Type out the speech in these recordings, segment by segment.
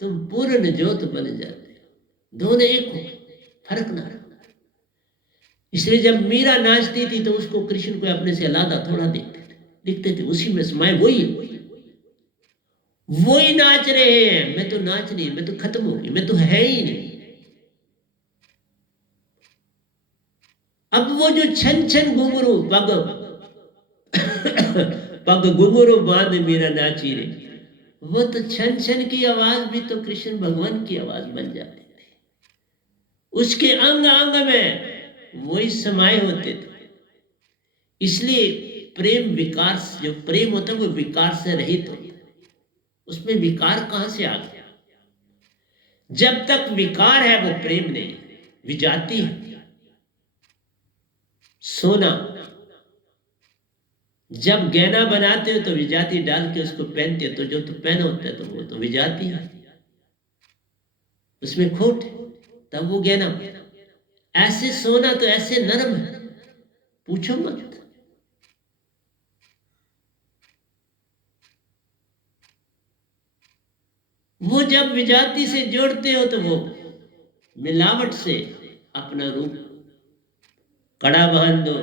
तुम पूर्ण ज्योत बन जाते हो, दोनों एक हो, फर्क ना रखना। इसलिए जब मीरा नाचती थी तो उसको कृष्ण को अपने से अलग थोड़ा दिखते थे, उसी में समाये वही नाच रहे हैं। मैं तो नाच नहीं, मैं तो खत्म हो गई, मैं तो है ही नहीं। अब वो जो छन छन घुंघरू पग पग घुंघरू बांध मीरा नाची रे, वो तो छन छन की आवाज भी तो कृष्ण भगवान की आवाज बन जाती थी। उसके अंग अंग में वही समाये होते थे। इसलिए प्रेम विकार, जो प्रेम होता है वो विकार से रहित होता है। उसमें विकार कहां से आ गया? जब तक विकार है वो प्रेम नहीं है, विजाती है। सोना जब गहना बनाते हो तो विजाती डाल के उसको पहनते हो, तो जो तो पहना होता है तो वो तो विजाती है, उसमें खोट है, तब वो गहना। ऐसे सोना तो ऐसे नरम है, पूछो मत। वो जब विजाती से जोड़ते हो तो वो मिलावट से अपना रूप, कड़ा बांध दो,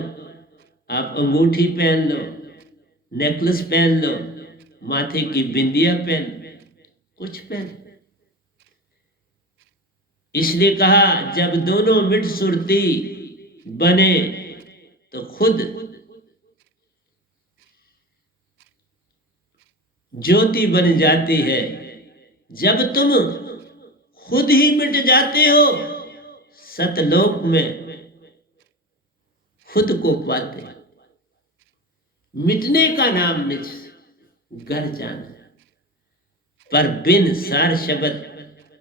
आप अंगूठी पहन लो, नेकलेस पहन लो, माथे की बिंदिया पहन, कुछ पहन। इसलिए कहा जब दोनों मिट सुरती बने तो खुद ज्योति बन जाती है। जब तुम खुद ही मिट जाते हो सतलोक में खुद को पाते। मिटने का नाम निज घर जाना, पर बिन सार शब्द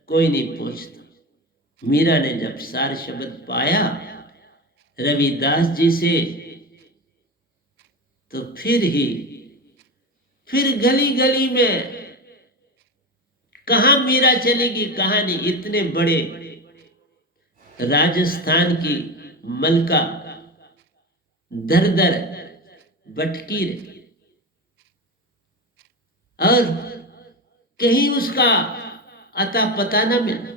कोई नहीं पूछता। मीरा ने जब सार शब्द पाया रविदास जी से तो फिर गली गली में कहां मीरा चलेगी कहां नहीं। इतने बड़े राजस्थान की मलका दर दर भटकी रही और कहीं उसका अता पता ना मिला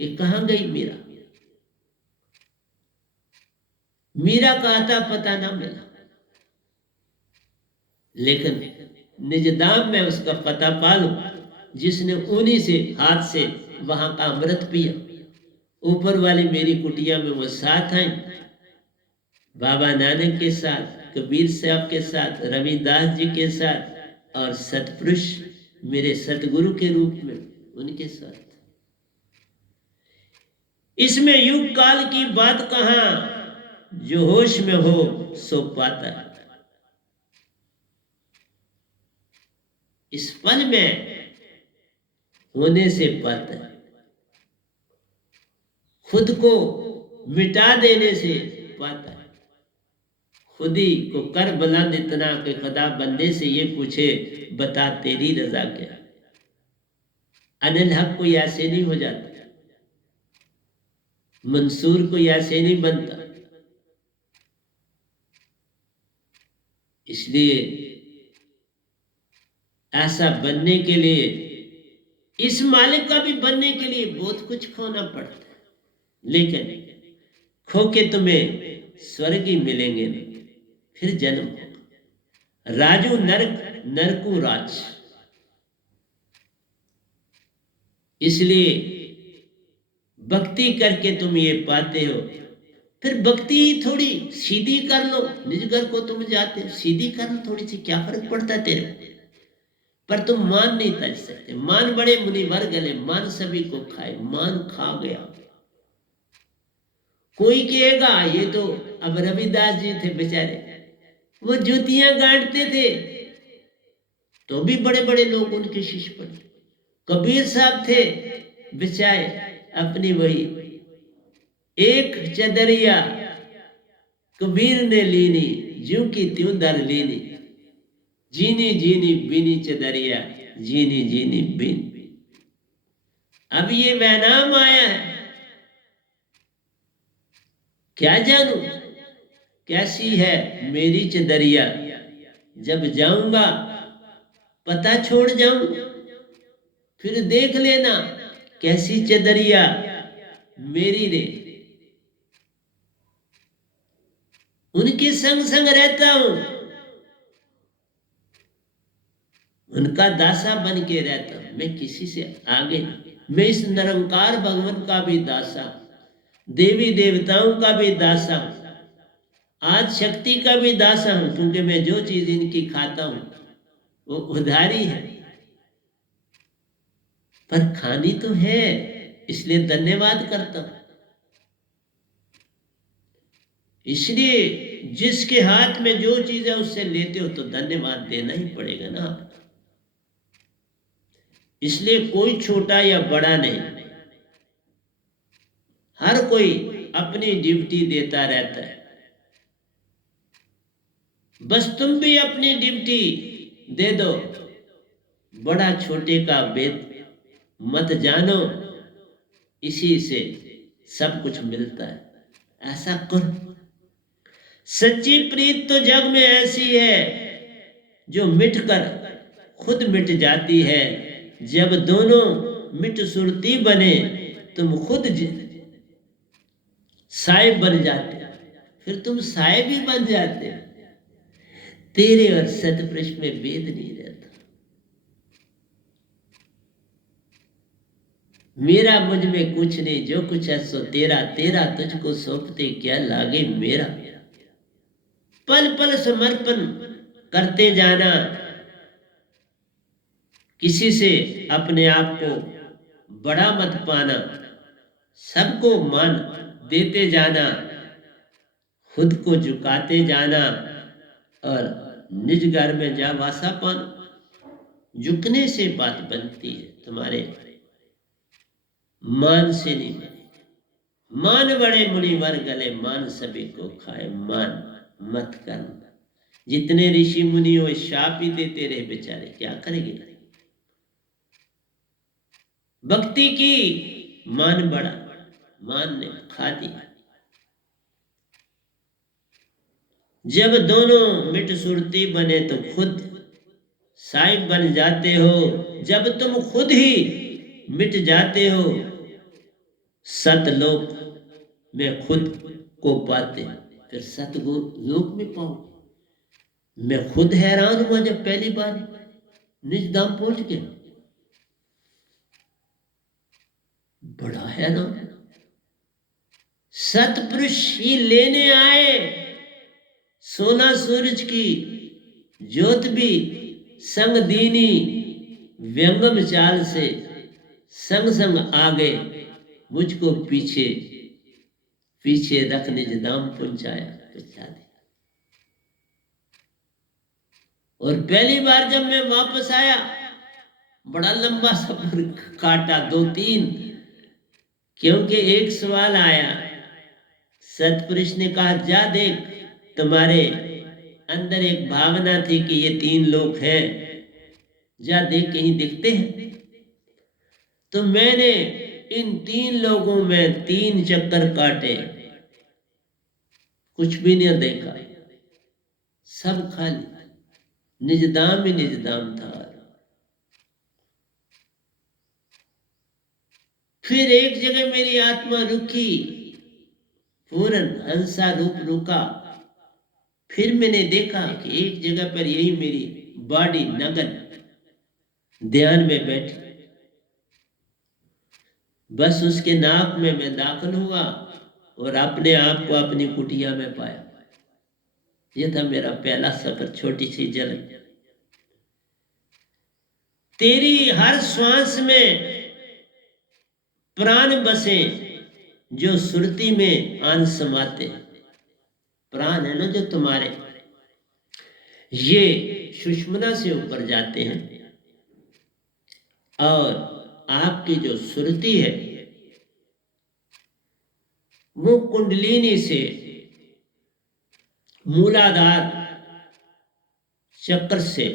कि कहां गई मीरा। मीरा का अता पता ना मिला, लेकिन निजदाम में उसका पता पालू, जिसने उन्हीं से हाथ से वहां का अमृत पिया। ऊपर वाली मेरी कुटिया में वो साथ आई, बाबा नानक के साथ, कबीर साहब के साथ, रविदास जी के साथ और सतपुरुष मेरे सतगुरु के रूप में उनके साथ। इसमें युग काल की बात कहां, जो होश में हो सो पाता है। इस पल में होने से पाता है, खुद को मिटा देने से पाता है। खुद ही को कर बुलंद इतना कि खुदा बंदे से ये पूछे बता तेरी रजा क्या। अनिल हक कोई ऐसे नहीं हो जाता, मंसूर कोई ऐसे नहीं बनता। इसलिए ऐसा बनने के लिए, इस मालिक का भी बनने के लिए बहुत कुछ खोना पड़ता है, लेकिन खो के तुम्हें स्वर्ग ही मिलेंगे नहीं, फिर जन्म होगा। राजू नरक नरकू राज। इसलिए भक्ति करके तुम ये पाते हो। फिर भक्ति थोड़ी सीधी कर लो, निज घर को तुम जाते हो, सीधी कर लो थोड़ी सी, क्या फर्क पड़ता है तेरे को। पर तुम मान नहीं तज सकते। मान बड़े मुनिवर गले, मान सभी को खाए, मान खा गया। कोई कहेगा ये तो, अब रविदास जी थे बेचारे, वो जूतियां गांठते थे तो भी बड़े बड़े लोग उनके शिष्य बने। कबीर साहब थे बेचारे, अपनी वही एक चदरिया कबीर ने लीनी, ज्यों की त्यों दर लीनी, जीनी जीनी बीनी चदरिया, जीनी जीनी बीन। अब ये वैनाम आया है, क्या जानू कैसी है मेरी चदरिया, जब जाऊंगा पता छोड़ जाऊं। फिर देख लेना कैसी चदरिया मेरी रे। उनके संग संग रहता हूं, उनका दासा बन के रहता हूं, मैं किसी से आगे नहीं। मैं इस निरंकार भगवान का भी दासा, देवी देवताओं का भी दासा हूं, आज शक्ति का भी दासा हूं, क्योंकि मैं जो चीज इनकी खाता हूं वो उधारी है, पर खानी तो है, इसलिए धन्यवाद करता हूं। इसलिए जिसके हाथ में जो चीज है उससे लेते हो तो धन्यवाद देना ही पड़ेगा ना। इसलिए कोई छोटा या बड़ा नहीं, हर कोई अपनी ड्यूटी देता रहता है। बस तुम भी अपनी ड्यूटी दे दो, बड़ा छोटे का भेद मत जानो, इसी से सब कुछ मिलता है। ऐसा करो। सच्ची प्रीत तो जग में ऐसी है जो मिटकर खुद मिट जाती है। जब दोनों मिट सुरती बने तुम खुद साए बन जाते, फिर तुम साए भी बन जाते। तेरे और सतपुरुष में भेद नहीं रहता। मेरा मुझ में कुछ नहीं, जो कुछ है सो तेरा, तेरा तुझको सौंपते क्या लागे मेरा। पल पल समर्पण करते जाना, किसी से अपने आप को बड़ा मत पाना, सबको मान देते जाना, खुद को झुकाते जाना और निज घर में जा वासा पाना। झुकने से बात बनती है, तुम्हारे मान से नहीं बनी। मान बड़े मुनिवर गले, मान सभी को खाए, मान मत करना। जितने ऋषि मुनि हो शाप ही देते रहे बेचारे, क्या करेंगे। भक्ति की, मान बड़ा, मान ने खा दिया। जब दोनों मिट सुरती बने तो खुद साहिब बन जाते हो। जब तुम खुद ही मिट जाते हो, सतलोक में खुद को पाते, फिर सतलोक में पाओ। मैं खुद हैरान हुआ जब पहली बार निज धाम पहुंच गया, बड़ा हैरान। सतपुरुष ही लेने आए 16 सूरज की ज्योत भी संग दीनी, व्यंगम चाल से संग संग आगे, मुझको पीछे पीछे रख निज धाम पहुंचाया, पहुंचा दिया। और पहली बार जब मैं वापस आया, बड़ा लंबा सफर काटा, 2-3, क्योंकि एक सवाल आया। सतपुरुष ने कहा जा देख, तुम्हारे अंदर एक भावना थी कि ये 3 लोग हैं, जा देख कहीं दिखते हैं। तो मैंने इन 3 लोगों में 3 चक्कर काटे, कुछ भी नहीं देखा, सब खाली, निजदाम ही निजदाम था। फिर एक जगह मेरी आत्मा रुकी, पूर्ण हंसा रूप रुका। फिर मैंने देखा कि एक जगह पर यही मेरी बॉडी नगन ध्यान में बैठी, बस उसके नाक में मैं दाखिल हुआ और अपने आप को अपनी कुटिया में पाया। यह था मेरा पहला सफर, छोटी सी झलक। तेरी हर श्वास में प्राण बसे, जो सुरती में आन समाते। प्राण है ना जो तुम्हारे, ये सुषुम्ना से ऊपर जाते हैं और आपकी जो सुरती है वो कुंडलिनी से मूलाधार चक्र से,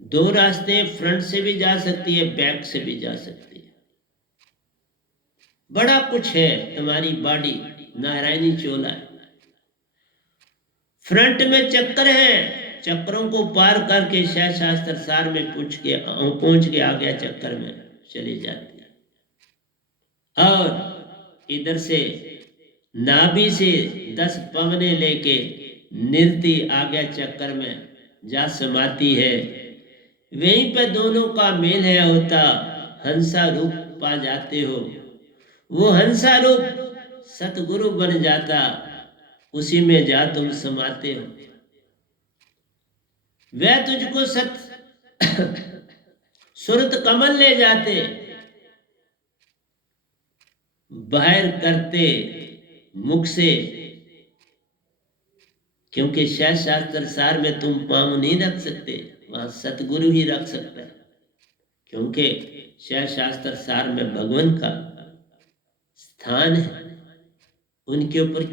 2 रास्ते, फ्रंट से भी जा सकती है, बैक से भी जा सकती है। बड़ा कुछ है तुम्हारी बॉडी, नारायणी चोला है। फ्रंट में चक्कर है, चक्रों को पार करके शाह शास्त्र सार में पहुंच के आ गया, चक्कर में चली जाती है। और इधर से नाभि से 10 पवने लेके निर्ति आ गया, चक्कर में जा समाती है। वहीं पर दोनों का मेल है होता, हंसा रूप पा जाते हो। वो हंसा रूप सतगुरु बन जाता, उसी में जा तुम समाते हो। वह तुझको सुरत कमल ले जाते, बाहर करते मुख से, क्योंकि शास्त्र सार में तुम पाँव नहीं रख सकते, वहां सतगुरु ही रख सकता है। क्योंकि शास्त्र सार में भगवान का स्थान है, उनके ऊपर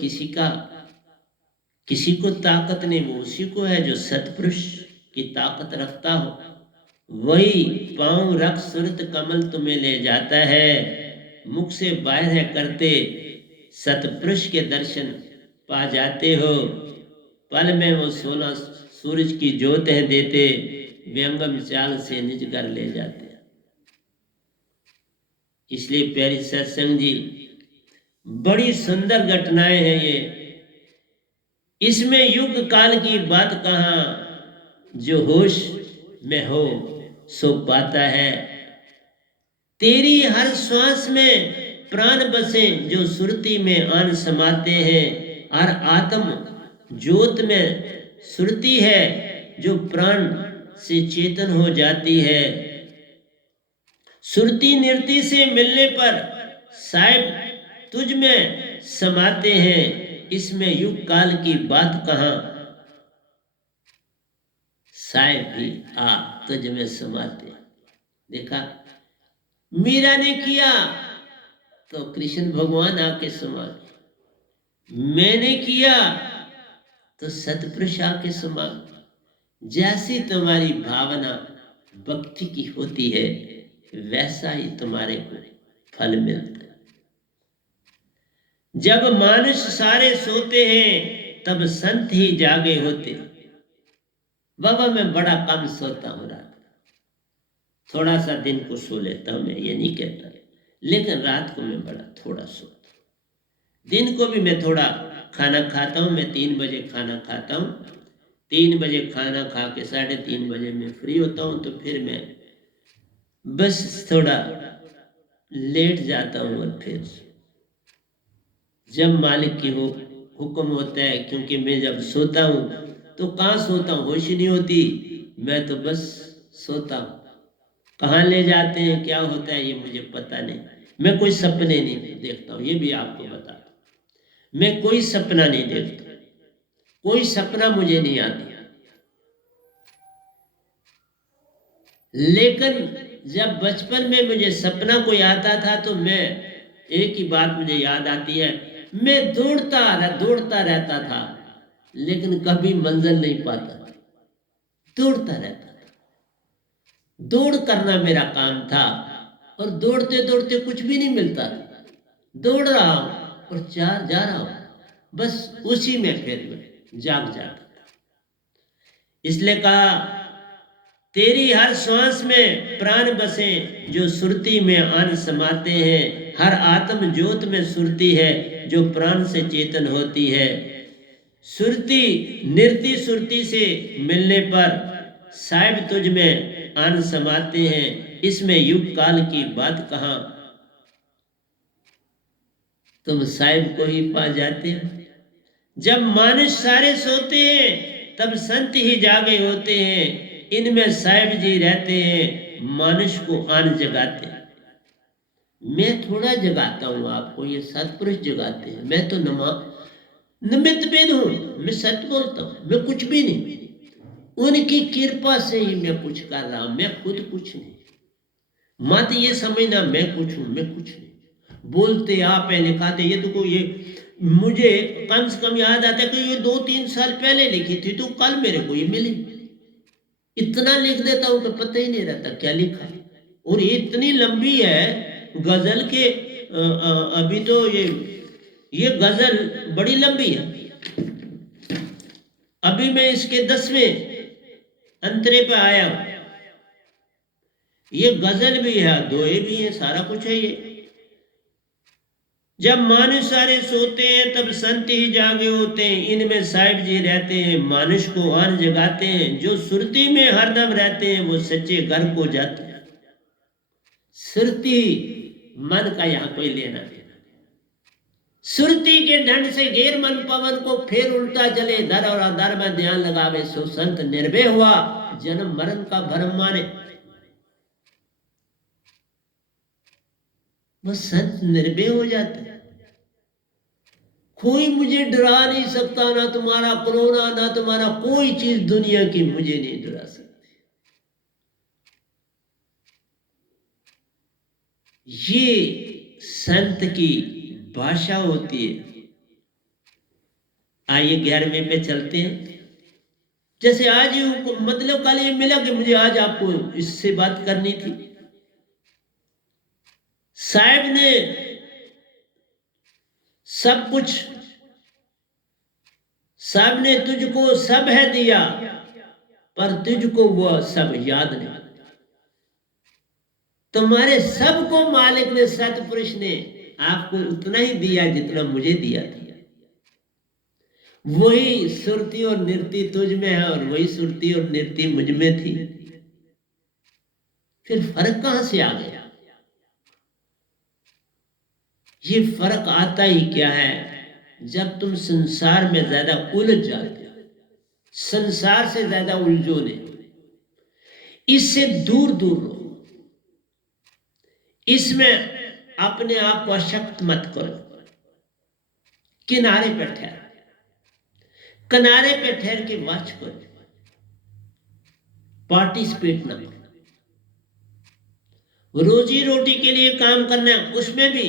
किसी को ताकत नहीं, वो उसी को है जो सतपुरुष की ताकत रखता हो। वही पांव रख सुरत कमल तुम्हें ले जाता है, मुख से बाहर है करते सतपुरुष के दर्शन पा जाते हो। पल में वो 16 सूरज की ज्योत है देते, व्यंगम चाल से निज कर ले जाते। इसलिए प्यारी सत्संग जी, बड़ी सुंदर घटनाएं हैं ये। इसमें युग काल की बात कहाँ, जो होश में हो सो पाता है। तेरी हर श्वास में प्राण बसे, जो सुरती में आन समाते हैं। हर आत्म ज्योत में सुरती है, जो प्राण से चेतन हो जाती है। सुरती निर्ति से मिलने पर साहिब तुझ में समाते हैं। इसमें युग काल की बात कहाँ, साहिब भी आ तुझ में समाते। देखा, मीरा ने किया तो कृष्ण भगवान आके समा गए, मैंने किया तो सतपुरुष आके समा गए। जैसी तुम्हारी भावना भक्ति की होती है, वैसा ही तुम्हारे को फल मिलता है। जब मानुष सारे सोते हैं, तब संत ही जागे होते। बाबा मैं बड़ा कम सोता हूँ रात, थोड़ा सा दिन को सो लेता हूँ, मैं ये नहीं कहता, लेकिन रात को मैं बड़ा थोड़ा सोता हूँ। दिन को भी मैं थोड़ा खाना खाता हूँ, मैं 3 बजे खाना खाता हूँ। 3 बजे खाना खा के 3:30 बजे मैं फ्री होता हूँ, तो फिर मैं बस थोड़ा लेट जाता हूँ। और फिर जब मालिक की हुक्म होता है, क्योंकि मैं जब सोता हूँ तो कहाँ सोता हूँ, होश ही नहीं होती, मैं तो बस सोता हूँ। कहाँ ले जाते हैं, क्या होता है, ये मुझे पता नहीं। मैं कोई सपने नहीं देखता हूँ, ये भी आपको बता दूं, मैं कोई सपना नहीं देखता, कोई सपना मुझे नहीं आता। लेकिन जब बचपन में मुझे सपना कोई आता था, तो मैं एक ही बात मुझे याद आती है, मैं दौड़ता रहता था, लेकिन कभी मंजिल नहीं पाता, दौड़ता रहता था। दौड़ करना मेरा काम था, और दौड़ते दौड़ते कुछ भी नहीं मिलता। दौड़ रहा हूं और जा रहा हूं, बस उसी में फिर मैं जाग जाता। इसलिए कहा, तेरी हर श्वास में प्राण बसे, जो सुरती में आन समाते हैं। हर आत्म ज्योत में सुरती है, जो प्राण से चेतन होती है। सुरती निर्ति सुरती से मिलने पर साहिब तुझ में आन समाते हैं। इसमें युग काल की बात कहाँ, तुम साहिब को ही पा जाते हो। जब मानुष सारे सोते हैं, तब संत ही जागे होते हैं। इनमें साहिब जी रहते हैं, मानुष को आन जगाते हैं। मैं थोड़ा जगाता हूँ आपको, ये सतपुरुष जगाते हैं। मैं तो निमित्त बिन हूँ, मैं सच बोलता हूँ, मैं कुछ भी नहीं। उनकी कृपा से ही मैं कुछ कर रहा हूँ, मैं खुद कुछ नहीं। मत ये समझना मैं कुछ हूँ, मैं कुछ नहीं। बोलते आप है, लिखाते, ये तो ये मुझे कम से कम याद आता है कि ये 2-3 साल पहले लिखी थी, तो कल मेरे को ये मिली। इतना लिख देता हूँ कि पता ही नहीं रहता क्या लिखा है। और ये इतनी लंबी है गजल के, अभी तो ये गजल बड़ी लंबी है। अभी मैं इसके 10वें अंतरे पे आया हूं। ये गजल भी है, दोहे भी है, सारा कुछ है ये। जब मानुष सारे सोते हैं तब संत ही जागे होते हैं, इनमें साहिब जी रहते हैं, मानुष को और जगाते हैं। जो सुरती में हरदम रहते हैं वो सच्चे घर को जाते हैं। सुरती मन का यहाँ कोई लेना देना। सुरती के ढंग से घेर मन पवन को, फिर उल्टा चले धर और अधर में ध्यान लगावे। सो संत निर्भय हुआ, जन्म मरण का भरम माने। वो संत निर्भय हो जाता है। कोई मुझे डरा नहीं सकता, ना तुम्हारा कोरोना, ना तुम्हारा कोई चीज दुनिया की मुझे नहीं डरा सकती। ये संत की भाषा होती है। आइए 11वें पे चलते हैं। जैसे आज मतलब कल ये मिला कि मुझे आज आपको इससे बात करनी थी। साहब ने सब कुछ, साहब ने तुझको सब है दिया, पर तुझको वो सब याद नहीं। तुम्हारे सबको मालिक ने, सतपुरुष ने आपको उतना ही दिया जितना मुझे दिया था। वही सुरती और निरति तुझ में है और वही सुरती और निरति मुझ में थी। फिर फर्क कहां से आ गया? ये फर्क आता ही क्या है, जब तुम संसार में ज्यादा उलझ जाते हो। संसार से ज्यादा उलझो नहीं, इससे दूर दूर रहो। इसमें अपने आप को अशक्त मत करो। किनारे पर ठहर, किनारे पे ठहर के वॉच करो, पार्टिसिपेट ना करो। रोजी रोटी के लिए काम करना है, उसमें भी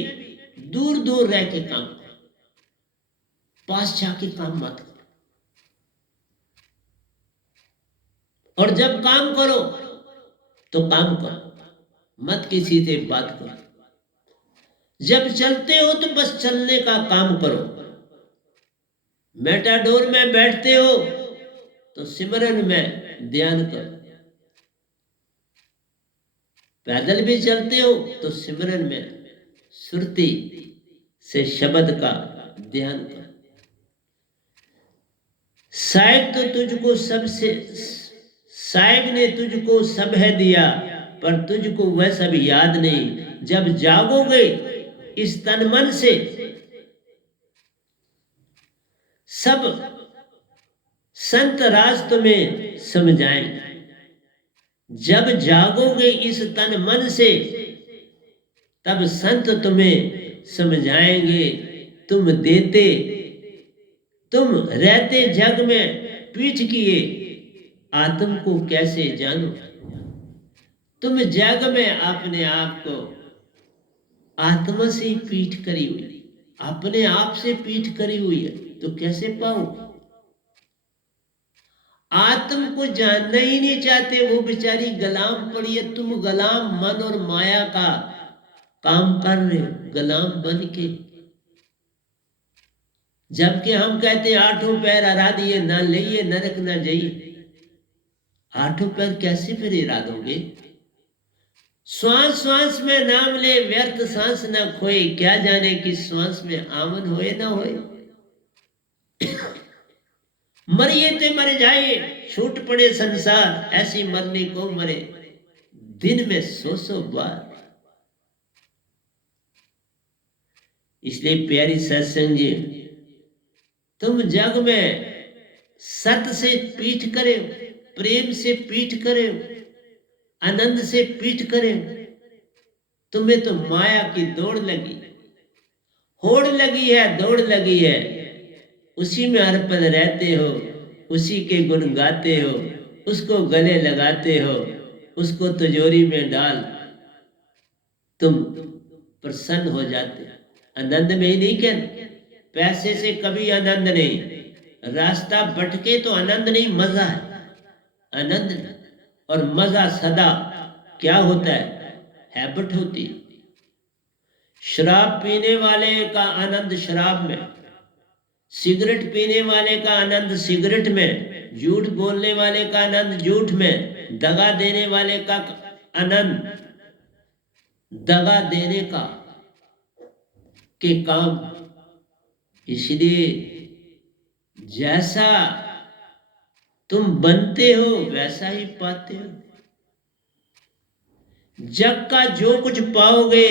दूर दूर रह के काम करो, पास जाके काम मत करो। और जब काम करो तो काम करो, मत किसी से बात करो। जब चलते हो तो बस चलने का काम करो। मेटाडोर में बैठते हो तो सिमरन में ध्यान करो। पैदल भी चलते हो तो सिमरन में सुरती से शब्द का ध्यान करो। साहिब तो तुझको सबसे, साहिब ने तुझको सब है दिया, पर तुझको वह सब याद नहीं। जब जागोगे इस तन मन से, सब संत राज तुम्हें समझाएंगे। जब जागोगे इस तन मन से, तब संत तुम्हें समझाएंगे। तुम देते, तुम रहते जग में पीठ किए, आत्म को कैसे जानो। तुम जग में अपने आप को आत्मा से पीठ करी हुई, अपने आप से पीठ करी हुई है, तो कैसे पाओ। आत्म को जानना ही नहीं चाहते, वो बेचारी गुलाम पड़ी है। तुम गुलाम मन और माया का काम कर रहे हो, गुलाम बन के। जबकि हम कहते हैं आठों पैर हरा दिए, ना लिए नरक ना जाइए। आठों पैर कैसे फिर हिरा दोगे? श्वास श्वास में नाम ले, व्यर्थ सांस ना खोए। क्या जाने कि श्वास में आमन होए ना होए। मरिए ते मर जाए, छूट पड़े संसार, ऐसी मरने को मरे दिन में 100 बार। इसलिए प्यारी सत्संग जी, तुम जग में सत से पीठ करे, प्रेम से पीठ करे, आनंद से पीठ करे। तुम्हें तो माया की दौड़ लगी, होड़ लगी है, दौड़ लगी है। उसी में हर पल रहते हो, उसी के गुण गाते हो, उसको गले लगाते हो, उसको तिजोरी में डाल तुम प्रसन्न हो जाते। आनंद में ही नहीं कहना, पैसे से कभी आनंद नहीं। रास्ता भटके तो आनंद नहीं, मजा है, आनंद नहीं। और मजा सदा क्या होता है? हैबिट होती है। शराब पीने वाले का आनंद शराब में, सिगरेट पीने वाले का आनंद सिगरेट में, झूठ बोलने वाले का आनंद झूठ में, दगा देने वाले का आनंद दगा देने का के काम। इसलिए जैसा तुम बनते हो वैसा ही पाते हो। जग का जो कुछ पाओगे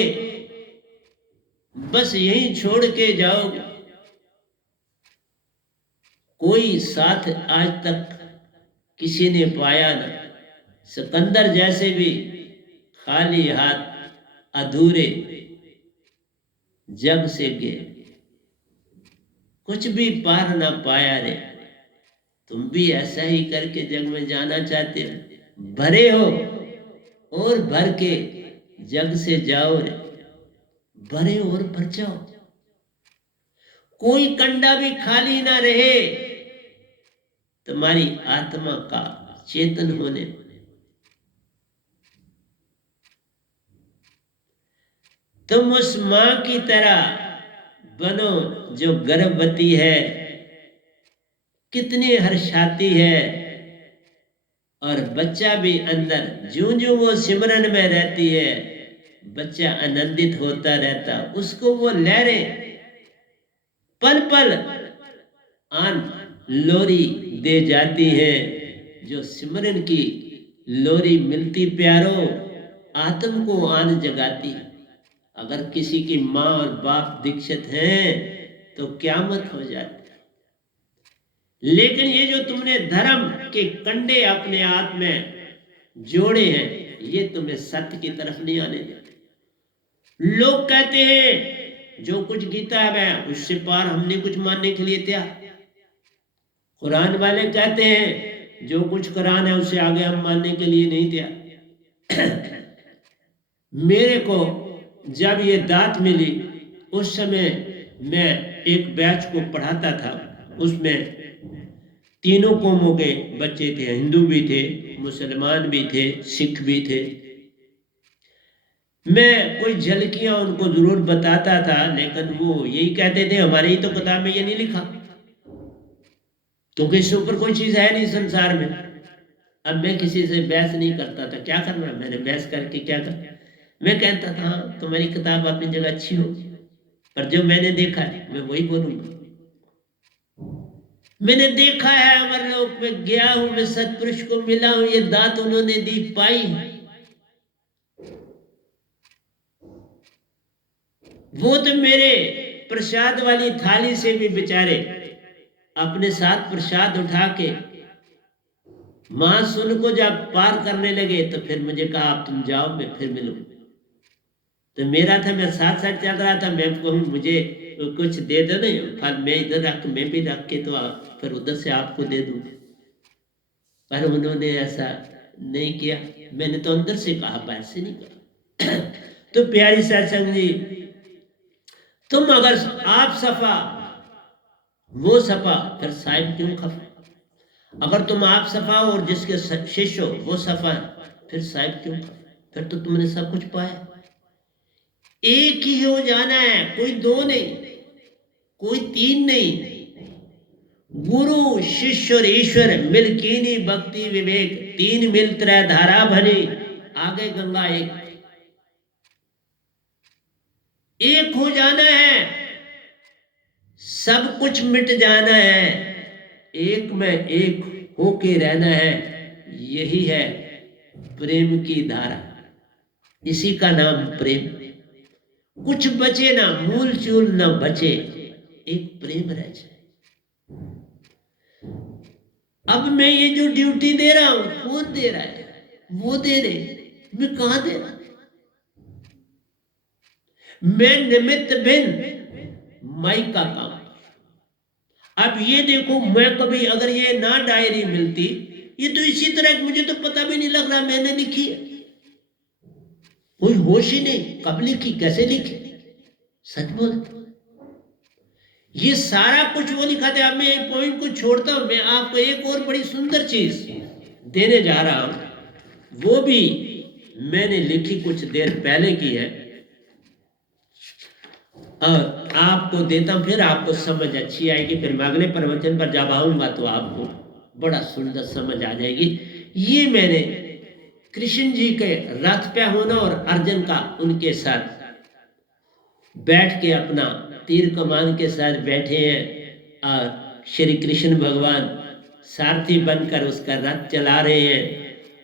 बस यही छोड़ के जाओगे। कोई साथ आज तक किसी ने पाया ना। सिकंदर जैसे भी खाली हाथ अधूरे जग से गए, कुछ भी पार ना पाया रे। तुम भी ऐसा ही करके जग में जाना चाहते हो? भरे हो और भर के जग से जाओ रे। भरे और भर जाओ, कोई कंडा भी खाली ना रहे तुम्हारी आत्मा का चेतन होने। तुम उस मां की तरह बनो जो गर्भवती है, कितनी हर्षाती है, और बच्चा भी अंदर ज्यों ज्यों वो सिमरन में रहती है बच्चा आनंदित होता रहता। उसको वो लहरें पल पल आन लोरी दे जाती है। जो सिमरन की लोरी मिलती प्यारो, आत्म को आन जगाती। अगर किसी की माँ और बाप दीक्षित हैं तो क्यामत हो जाती। लेकिन ये जो तुमने धर्म के कंडे अपने हाथ में जोड़े हैं, ये तुम्हें सत्य की तरफ नहीं आने देते। लोग कहते हैं जो कुछ गीता में उससे पार हमने कुछ मानने के लिए तैयार। कुरान वाले कहते हैं जो कुछ कुरान है उससे आगे हम मानने के लिए नहीं तैयार। मेरे को जब ये दात मिली उस समय मैं एक बैच को पढ़ाता था। उसमें तीनों कौमों के बच्चे थे, हिंदू भी थे, मुसलमान भी थे, सिख भी थे। मैं कोई झलकियां उनको जरूर बताता था, लेकिन वो यही कहते थे हमारे ही तो किताब में ये नहीं लिखा, क्योंकि इससे ऊपर कोई चीज है नहीं संसार में। अब मैं किसी से बहस नहीं करता था, क्या करना, मैंने बहस करके क्या कर। मैं कहता था तुम्हारी किताब अपनी जगह अच्छी हो, पर जो मैंने देखा है मैं वही बोलूंगा। मैंने देखा है, अमर लोक में गया हूं, मैं सतपुरुष को मिला हूं, ये दात उन्होंने दी पाई। वो तो मेरे प्रसाद वाली थाली से भी बेचारे अपने साथ प्रसाद उठा के महासुन को जब पार करने लगे तो फिर मुझे कहा आप तुम जाओ मैं फिर मिलूं। तो मेरा था मैं साथ साथ चल रहा था, मैं कहूँ मुझे कुछ दे दो नहीं, फल मैं इधर रख मैं भी रख के तो फिर उधर से आपको दे दूं। पर उन्होंने ऐसा नहीं किया, मैंने तो अंदर से कहा बाहर से नहीं कहा। तो प्यारी सत्संग जी, तुम अगर आप सफा वो सफा फिर साहिब क्यों खफा। अगर तुम आप सफा और जिसके शिष्य हो वो सफा फिर साहिब क्यों खफा। फिर तो तुमने सब कुछ पाया। एक ही हो जाना है, कोई दो नहीं, कोई तीन नहीं। गुरु शिष्य और ईश्वर मिल कीनी भक्ति विवेक, तीन मिल त्रय धारा भरी, आगे गंगा एक हो जाना है, सब कुछ मिट जाना है, एक में एक होके रहना है। यही है प्रेम की धारा, इसी का नाम प्रेम। कुछ बचे ना, मूल चूल ना बचे, एक प्रेम रह जाए। अब मैं ये जो ड्यूटी दे रहा हूं कौन दे रहा है, वो दे रहे, मैं कहां दे रहा। मैं निमित्त भिन्न माई का काम। अब ये देखो, मैं कभी अगर ये ना डायरी मिलती, ये तो इसी तरह मुझे तो पता भी नहीं लग रहा मैंने लिखी है, कोई होश ही नहीं कब लिखी कैसे लिखी। सच बोल, ये सारा कुछ वो लिखा था। अब मैं एक पॉइंट को छोड़ता हूं, मैं आपको एक और बड़ी सुंदर चीज देने जा रहा हूं, वो भी मैंने लिखी कुछ देर पहले की है। और आपको देता हूँ, फिर आपको समझ अच्छी आएगी। फिर मैं अगले प्रवचन पर जब आऊँगा तो आपको बड़ा सुंदर समझ आ जाएगी। ये मैंने कृष्ण जी के रथ पे होना और अर्जुन का उनके साथ बैठ के अपना तीर कमान के साथ बैठे हैं और श्री कृष्ण भगवान सारथी बनकर उसका रथ चला रहे हैं।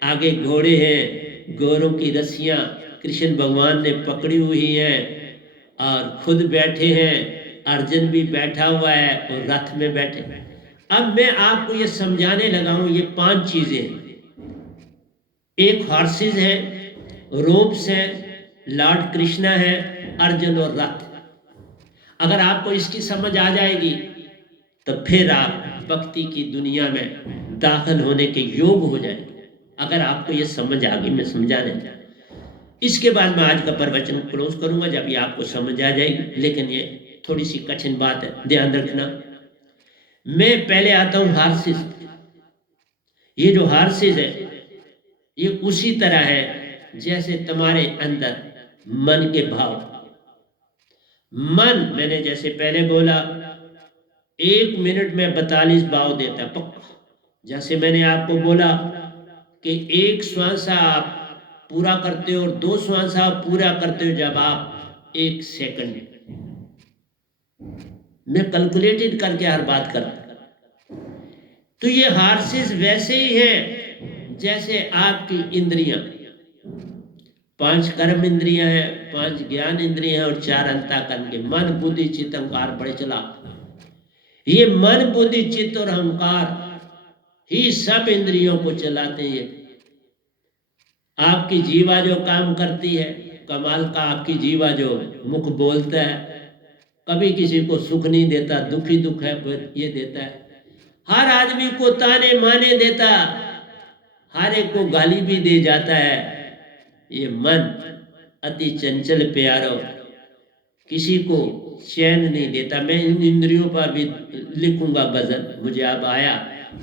आगे घोड़े हैं, घोड़ों की रस्सियां कृष्ण भगवान ने पकड़ी हुई हैं और खुद बैठे हैं। अर्जुन भी बैठा हुआ है और रथ में बैठे। अब मैं आपको ये समझाने लगा हूं, ये 5 चीजें हैं। एक हॉर्सेस है, रोप्स है, लॉर्ड कृष्णा है, अर्जुन और रथ। अगर आपको इसकी समझ आ जाएगी तो फिर आप भक्ति की दुनिया में दाखिल होने के योग हो जाएंगे। अगर आपको ये समझ आ गई, मैं समझाने जा, इसके बाद मैं आज का प्रवचन क्लोज करूंगा जब ये आपको समझ आ जाएगी। लेकिन ये थोड़ी सी कठिन बात है, ध्यान रखना। मैं पहले आता हूं हार्सिस। ये जो हार्सिस है ये उसी तरह है जैसे तुम्हारे अंदर मन के भाव। मन, मैंने जैसे पहले बोला, 1 मिनट में 42 भाव देता है पक्का। जैसे मैंने आपको बोला कि 1 श्वास आप पूरा करते हो और 2 श्वास आप पूरा करते हो जब आप 1 सेकंड। मैं कैलकुलेटेड करके हर बात करता। तो ये हार्सेस वैसे ही है जैसे आपकी इंद्रियां। 5 कर्म इंद्रियां हैं, 5 ज्ञान इंद्रियां और 4 अंतःकरण के, मन बुद्धि चित्त अहंकार बड़े चलाक। ये मन बुद्धि चित्त और अहंकार ही सब इंद्रियों को चलाते हैं। आपकी जीवा जो काम करती है, कमाल का, आपकी जीवा जो मुख बोलता है, कभी किसी को सुख नहीं देता, दुखी दुख है ये देता है, हर आदमी को ताने माने देता, हर एक को गाली भी दे जाता है। ये मन अति चंचल प्यारो, किसी को चैन नहीं देता। मैं इन इंद्रियों पर भी लिखूंगा गजल। मुझे अब आया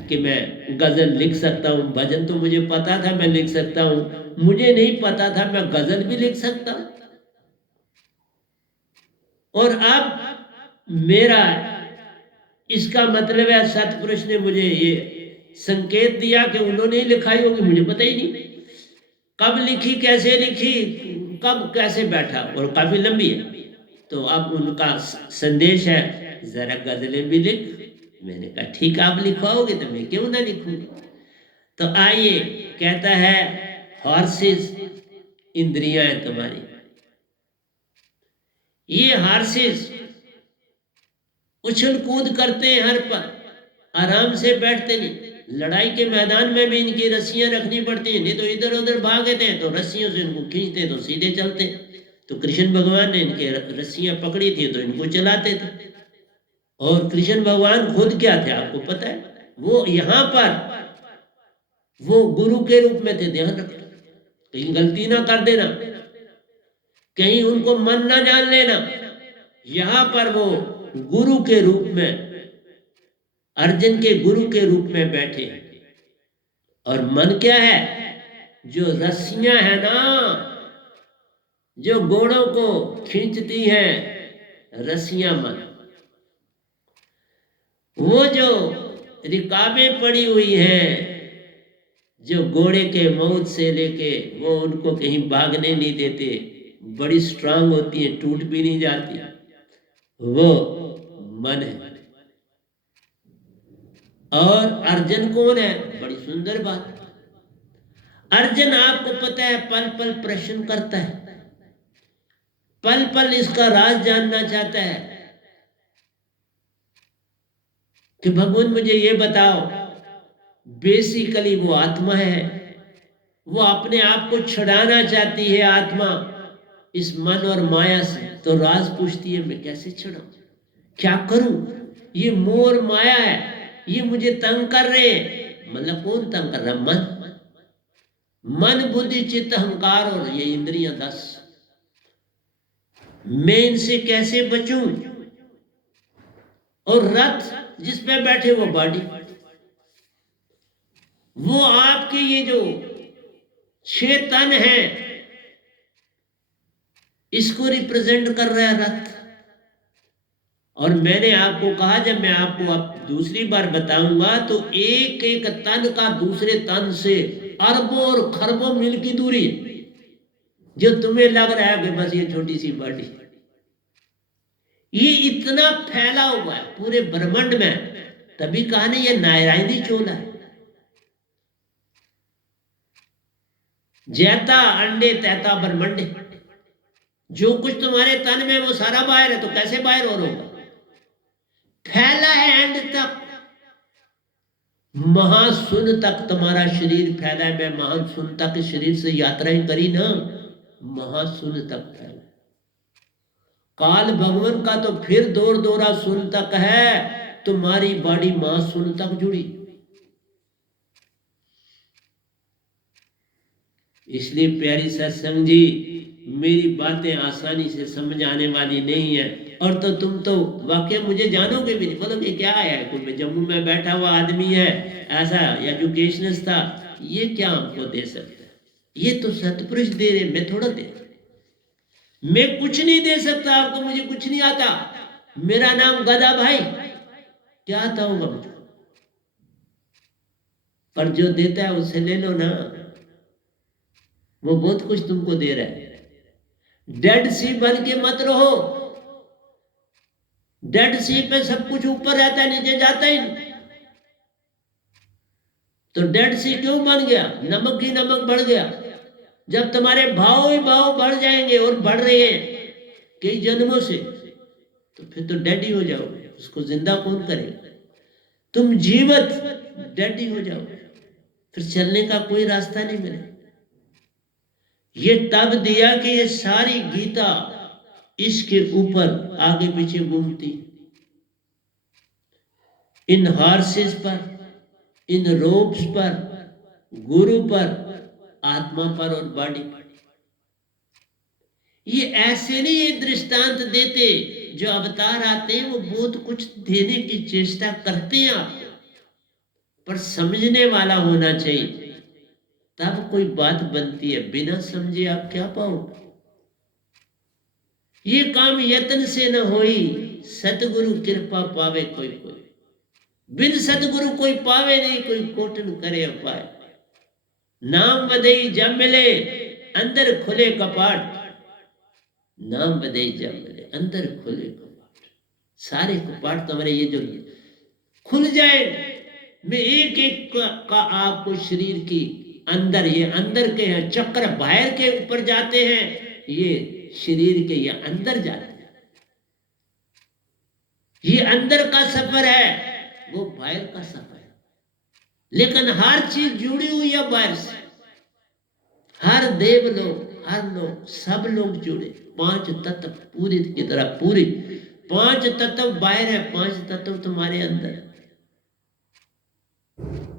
कि मैं गजल लिख सकता हूँ। भजन तो मुझे पता था मैं लिख सकता हूँ, मुझे नहीं पता था मैं गजल भी लिख सकता हूँ। और अब मेरा, इसका मतलब है सतपुरुष ने मुझे ये संकेत दिया कि उन्होंने ही लिखाई होगी, मुझे पता ही नहीं कब लिखी, कैसे लिखी, कब कैसे बैठा, और काफी लंबी है। तो अब उनका संदेश है, जरा गजलें भी लिख। मैंने कहा ठीक, आप लिखवाओगे तो मैं क्यों ना लिखूंगा। तो आइए, कहता है हॉर्सेस इंद्रियां हैं तुम्हारी। ये हॉर्सेस उछल कूद करते हैं हर पल, आराम से बैठते नहीं। लड़ाई के मैदान में भी इनकी रस्सियां रखनी पड़ती हैं, नहीं तो इधर उधर भागते हैं तो रस्सियों से इनको खींचते तो सीधे चलते। तो कृष्ण भगवान ने इनके रस्सियां पकड़ी थी तो इनको चलाते थे। और कृष्ण भगवान खुद क्या थे आपको पता है? वो यहाँ पर वो गुरु के रूप में थे। ध्यान रखना, कहीं गलती ना कर देना, कहीं उनको मन ना जान लेना। यहाँ पर वो गुरु के रूप में, अर्जुन के गुरु के रूप में बैठे। और मन क्या है? जो रस्सियां है ना, जो घोड़ों को खींचती हैं, रस्सियां मन। वो जो रिकाबें पड़ी हुई हैं, जो घोड़े के मौत से लेके वो उनको कहीं भागने नहीं देते, बड़ी स्ट्रांग होती है, टूट भी नहीं जाती, वो मन है। और अर्जुन कौन है? बड़ी सुंदर बात। अर्जुन आपको पता है पल पल प्रश्न करता है, पल पल इसका राज जानना चाहता है कि भगवान मुझे ये बताओ। बेसिकली वो आत्मा है, वो अपने आप को छुड़ाना चाहती है आत्मा इस मन और माया से। तो राज पूछती है मैं कैसे छुड़ाऊं, क्या करूं? ये मोह और माया है, ये मुझे तंग कर रहे हैं। मतलब कौन तंग कर रहा? मन बुद्धि चित्त अहंकार और ये इंद्रियां 10। मैं इनसे कैसे बचूं? और रथ जिस पे बैठे वो बॉडी, वो आपके ये जो 6 तन है, इसको रिप्रेजेंट कर रहा है रथ। और मैंने आपको कहा, जब मैं आपको अब दूसरी बार बताऊंगा तो एक एक तन का दूसरे तन से अरबों और खरबों मील की दूरी है। जो तुम्हें लग रहा है कि बस ये छोटी सी बॉडी, ये इतना फैला हुआ है पूरे ब्रह्मांड में। तभी कहा नहीं ये नारायणी चोला है। जैता अंडे तैता ब्रह्मंड। जो कुछ तुम्हारे तन में वो सारा बाहर है, तो कैसे बाहर और होगा? फैला है एंड तक, महाशून्य तक तुम्हारा शरीर फैला है। मैं महाशून्य तक शरीर से यात्राएं करी ना, महाशून्य तक फैला। काल भगवान का तो फिर दौर दौरा शून्य तक है, तुम्हारी बॉडी महाशून्य तक जुड़ी। इसलिए प्यारी सत्संग जी, मेरी बातें आसानी से समझ आने वाली नहीं है। और तो तुम तो वाकई मुझे जानोगे भी नहीं, बोलोगे क्या है, कोई जम्मू में बैठा हुआ आदमी है, ऐसा एजुकेशनिस्ट था, ये क्या हमको दे सकता है? ये तो सतपुरुष दे रहे, मैं थोड़ा दे। मैं कुछ नहीं दे सकता आपको, मुझे कुछ नहीं आता। मेरा नाम गदा भाई, क्या आता होगा मुझे? पर जो देता है उससे ले लो ना, वो बहुत कुछ तुमको दे रहा है। डेड सी बन के मत रहो। डेड सी पे सब कुछ ऊपर रहता है, नीचे जाता ही नहीं। तो डेड सी क्यों बन गया? नमक ही नमक बढ़ गया। जब तुम्हारे भाव ही भाव बढ़ जाएंगे और बढ़ रहे हैं कई जन्मों से, तो फिर तो डेड ही हो जाओगे। उसको जिंदा कौन करेगा? तुम जीवित डेड ही हो जाओगे, फिर चलने का कोई रास्ता नहीं मिलेगा। ये तब दिया कि ये सारी गीता इसके ऊपर आगे पीछे घूमती, इन हॉर्सेस पर, इन रोप्स पर, गुरु पर, आत्मा पर और बॉडी पर। ये ऐसे नहीं ये दृष्टांत देते, जो अवतार आते हैं वो बहुत कुछ देने की चेष्टा करते हैं आपको, पर समझने वाला होना चाहिए, तब कोई बात बनती है। बिना समझे आप क्या पाओगे? ये काम यत्न से न होई, सतगुरु कृपा पावे कोई कोई। बिन सतगुरु कोई पावे नहीं, कोई कोटन करे उपाय। नाम बदई जब मिले अंदर खुले कपाट, नाम बदई जब मिले अंदर खुले कपाट। सारे कपाट तुम्हारे ये जो खुल जाए, मैं एक एक का आपको शरीर की अंदर, ये अंदर के हैं चक्र, बाहर के ऊपर जाते हैं, ये शरीर के ये अंदर जाते हैं। ये अंदर का सफर है, वो बाहर का सफर है। लेकिन हर चीज जुड़ी हुई है बाहर से। हर देव लोग, हर लोग, सब लोग जुड़े। 5 तत्व पूरी की तरह पूरी। 5 तत्व बाहर है, 5 तत्व तुम्हारे अंदर।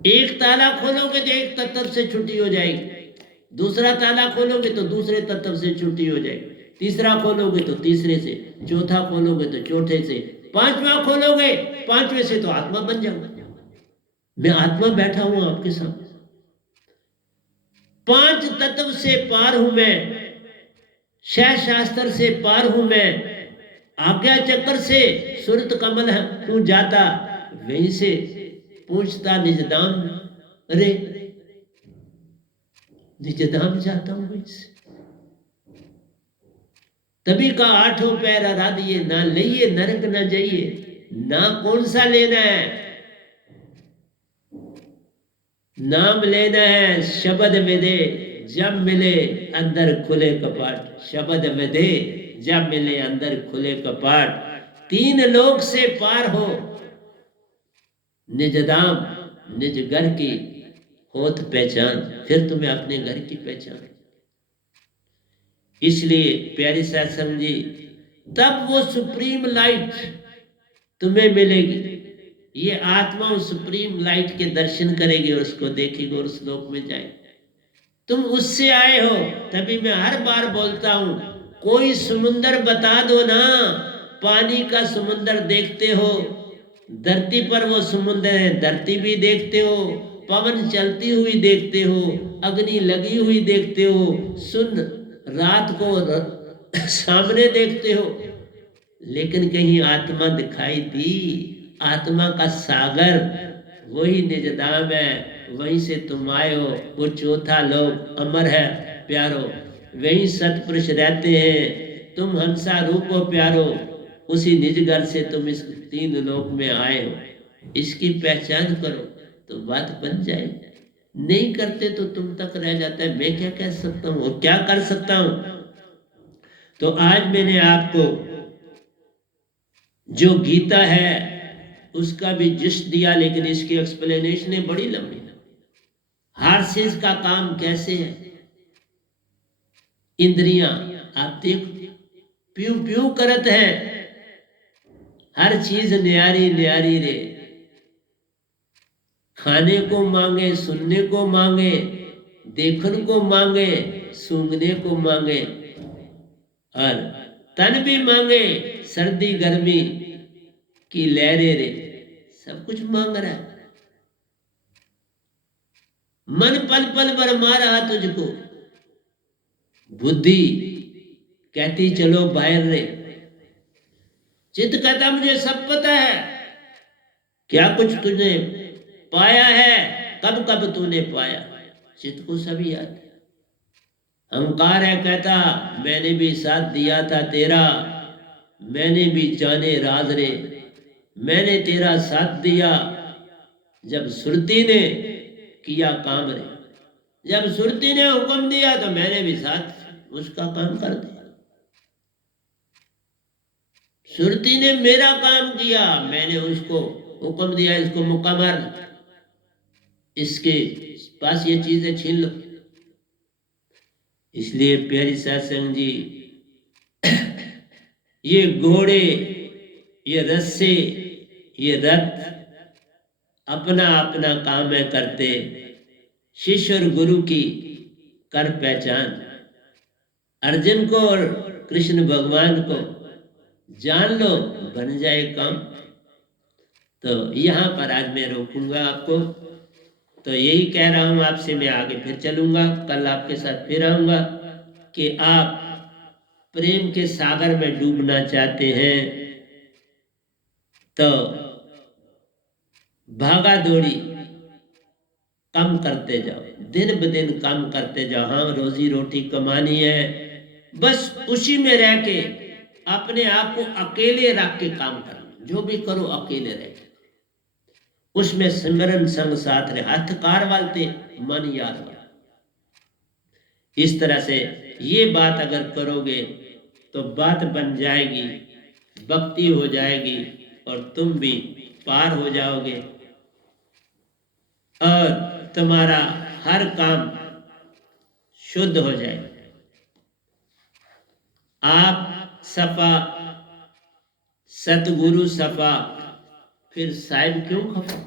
एक ताला खोलोगे तो एक तत्व से छुट्टी हो जाएगी, दूसरा ताला खोलोगे तो दूसरे तत्व से छुट्टी हो जाएगी, तीसरा खोलोगे तो तीसरे से, चौथा खोलोगे तो चौथे से, पांचवा खोलोगे, पांचवे से तो आत्मा बन जाओगे। मैं आत्मा बैठा हूं आपके सामने। 5 तत्व से पार हूं मैं, शह शास्त्र से पार हूं मैं, आज्ञा चक्र से सुरत कमल हूं जाता, वहीं से पूछता निजदाम रे, निजदाम जाता हूं वहीं से। तभी का 8 पैर आराधिए, ना लइए नरक ना जाइए। ना कौन सा लेना है? नाम लेना है। शब्द में दे जब मिले अंदर खुले कपाट, शब्द में दे जब मिले अंदर खुले कपाट। 3 लोक से पार हो, निज धाम निज घर की होत पहचान, फिर तुम्हें अपने घर की पहचान। इसलिए प्यारी सत्संग जी, तब वो सुप्रीम लाइट तुम्हें मिलेगी। ये आत्मा उस सुप्रीम लाइट के दर्शन करेगी और उसको देखेगी और उस लोक में जाएगी। तुम उससे आए हो। तभी मैं हर बार बोलता हूं, कोई समुंदर बता दो ना। पानी का समुंदर देखते हो, धरती पर वो समुद्र है, धरती भी देखते हो, पवन चलती हुई देखते हो, अग्नि लगी हुई देखते हो, सुन रात को सामने देखते हो, लेकिन कहीं आत्मा दिखाई दी? आत्मा का सागर वही निजधाम है, वहीं से तुम आए हो। वो चौथा लोक अमर है प्यारो, वहीं सतपुरुष रहते हैं। तुम हंसा रूप हो प्यारो, उसी निज घर से तुम इस 3 लोक में आए हो। इसकी पहचान करो तो बात बन जाए। नहीं करते तो तुम तक रह जाता है। मैं क्या कह सकता हूँ और क्या कर सकता हूँ? तो आज मैंने आपको जो गीता है उसका भी जिस्ट दिया, लेकिन इसकी एक्सप्लेनेशन बड़ी लंबी है। हार्सेस का काम कैसे है? इंद्रियां आप देखो, प्यू प्यू करत है, हर चीज न्यारी न्यारी रे। खाने को मांगे, सुनने को मांगे, देखने को मांगे, सूंघने को मांगे, और तन भी मांगे, सर्दी गर्मी की लहरे रे, सब कुछ मांग रहा है। मन पल पल भर मारा तुझको, बुद्धि कहती चलो बाहर रे। चित्त कहता मुझे सब पता है, क्या कुछ तुझे पाया है, कब कब तूने पाया, चित्त को सब याद है। अहंकार है कहता मैंने भी साथ दिया था तेरा, मैंने भी जाने राज रे, मैंने तेरा साथ दिया जब सुरती ने किया काम रे। जब सुरती ने हुक्म दिया तो मैंने भी साथ उसका काम कर दिया। सुरती ने मेरा काम किया, मैंने उसको हुक्म दिया इसको मुक्का मार, इसके पास ये चीजें छीन लो। इसलिए प्यारी सत्संग जी, ये घोड़े, ये रस्से, ये रथ अपना अपना काम है करते। शिष्य और गुरु की कर पहचान। अर्जुन को और कृष्ण भगवान को जान लो, बन जाए काम। तो यहाँ पर आज मैं रोकूंगा आपको। तो यही कह रहा हूं आपसे, मैं आगे फिर चलूंगा, कल आपके साथ फिर आऊंगा कि आप प्रेम के सागर में डूबना चाहते हैं तो भागा दौड़ी कम करते जाओ, दिन ब दिन कम करते जाओ। हाँ, रोजी रोटी कमानी है, बस उसी में रह के अपने आप को अकेले रख के काम करना। जो भी करो अकेले रह के, उसमें सिमरन संग साथ रहे, हथकार वालते मन याद वाला। इस तरह से ये बात अगर करोगे तो बात बन जाएगी, भक्ति हो जाएगी और तुम भी पार हो जाओगे और तुम्हारा हर काम शुद्ध हो जाएगा। आप सफा, सतगुरु सफा, फिर साहिब क्यों खफा?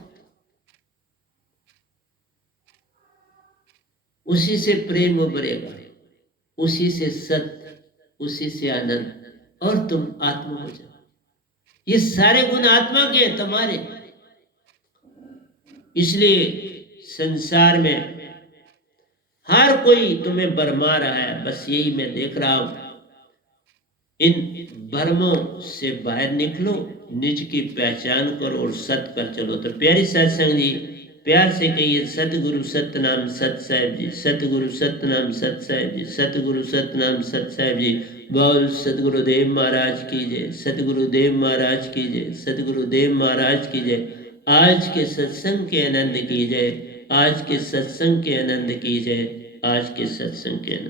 उसी से प्रेम उभरेगा, उसी से सत्य, उसी से आनंद, और तुम आत्मा हो जाओ। ये सारे गुण आत्मा के तुम्हारे। इसलिए संसार में हर कोई तुम्हें भरमा रहा है, बस यही मैं देख रहा हूं। इन भ्रमों से बाहर निकलो, निज की पहचान करो और सत्य पर चलो। तो प्यारी सत्संग जी, प्यार से कहिए सतगुरु सतनाम सत साहिब जी, सतगुरु सतनाम सत साहिब जी, सतगुरु सतनाम सत साहिब जी। बोल सतगुरुदेव महाराज की जय, सतगुरुदेव महाराज की जय, सतगुरुदेव महाराज की जय। आज के सत्संग के आनंद की जय, आज के सत्संग के आनंद की जय, आज के सत्संग के आनंद।